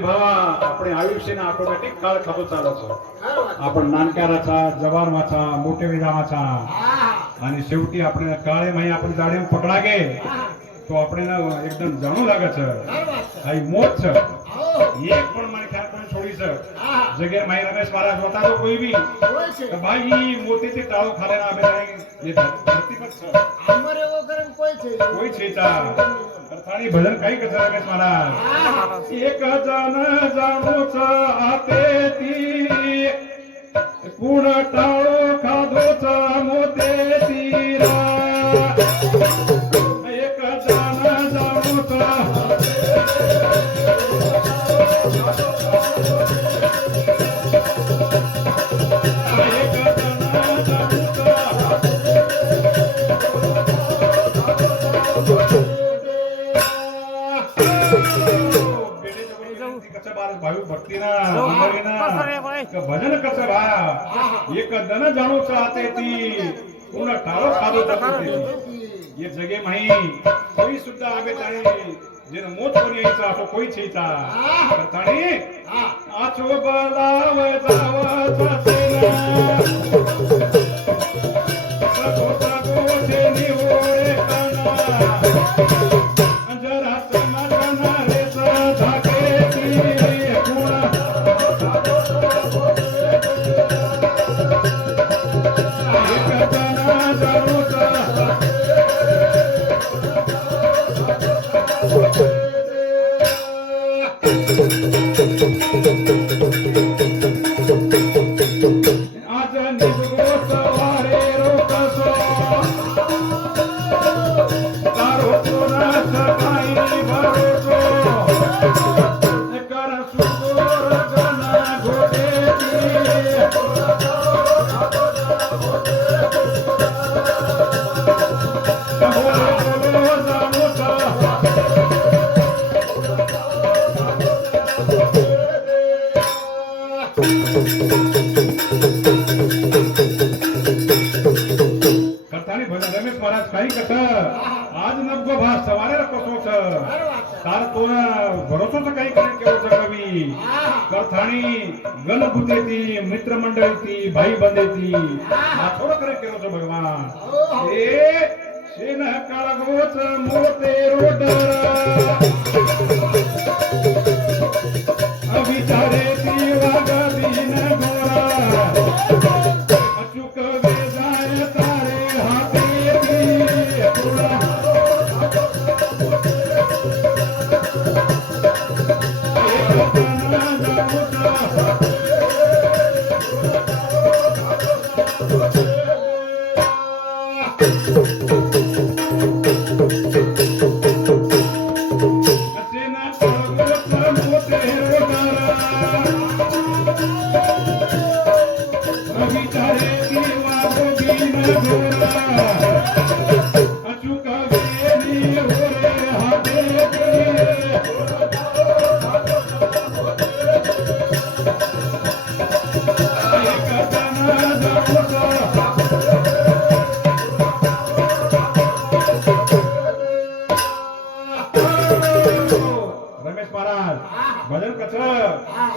વા की भावा આપણે आयुष्याने ऑटोमॅटिक काळ खातो चालत आपण नानक्या राचा जवान वाचा मोठे विधा वाचा आणि शेवटी આપણે કાળે મહી આપણે જાડે પકડાગે તો આપણે ને એકદમ જાણું લાગે છે આ મોત છે એક પણ મને सर जगह माई रमेश महाराज बता दो हो कोई भी। तो भाई मोटे से टाव खा लेना हमें ये धरती पर सर. हमारे वो करन कोई छे कोई छेता अर्थानी भजन काही कर रमेश महाराज. एक जन जाणूच आते ती. कुण टाव खादोच मोते तीरा. एक जन जाणूच आते भजन कसं एक दन जाणू चाहते ती पूर्ण टाळो साधू जगे माही तरी सुद्धा आम्ही जेन मोत कोणी यायचा असो कोई छेचा ताणी आचो बलाव जाव जातेना भजन मला काही कस? आज नको भा सवारे सवाऱ्याला कसोच तार तो भरोसोच काही करे केवच कवी करथाणी गण गुतेती मित्र मंडळी ती भाई बंदेती थोडं करे केवच भगवान. हो, हो. हे शेन काळगोच मोते रोटर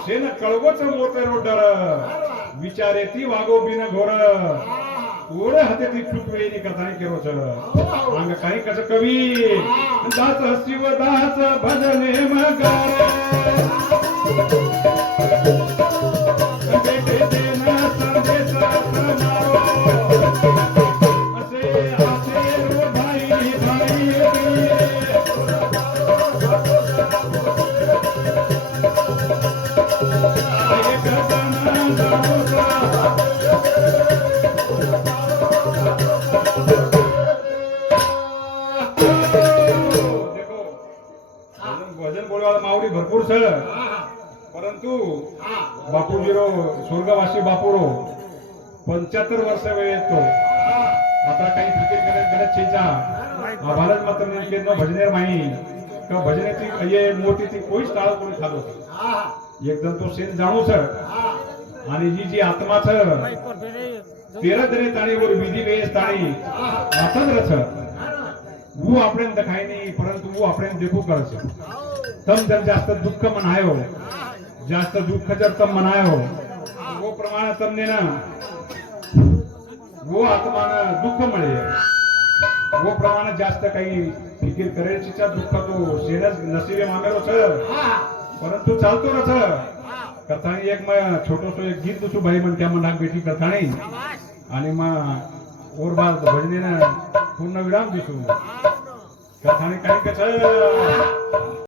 शेन कळगोच मोतर रोडर विचारे ती वागो बिन घोर. ओढ हाते ती चुकवेनी कथा केरो छ अंग काही कस कवी. दास शिवदास भजने मगार. होती भरपूर सळ परंतु बापूजीराव स्वर्गवासी बापूरो पंच्याहत्तर वर्ष वेळ येतो. आता काही क्रिकेट करत करत चिंचा भारत मात्र नेमके न भजनेर माही किंवा भजनेची ये मोठी ती कोणीच टाळ कोणी खात? होती एकदम तो सेन जाणू सर. आणि ही जी आत्मा सर तेरा दरे ताणी वर विधी वेळेस ताणी आताच सर. वू आपण दखायनी परंतु वू आपण देखू करायचं तम जर जास्त दुःख म्हणाय हो जास्त दुःख जर तम म्हणायो हो, वो प्रमाण तमने ना वो आत्मान दुःख म्हणे वो प्रमाण जास्त काही फिकीर करेलच्या दुःख तो शेरच नसीबे मामेलो हो सर. परंतु चालतो ना सर. करतानी एक मग छोटस एक गीत तुझू भाई म्हण त्या मनाक बेटी करतानी आणि मग ओर बार ना पूर्ण विराम दिसू. करतानी काही कसं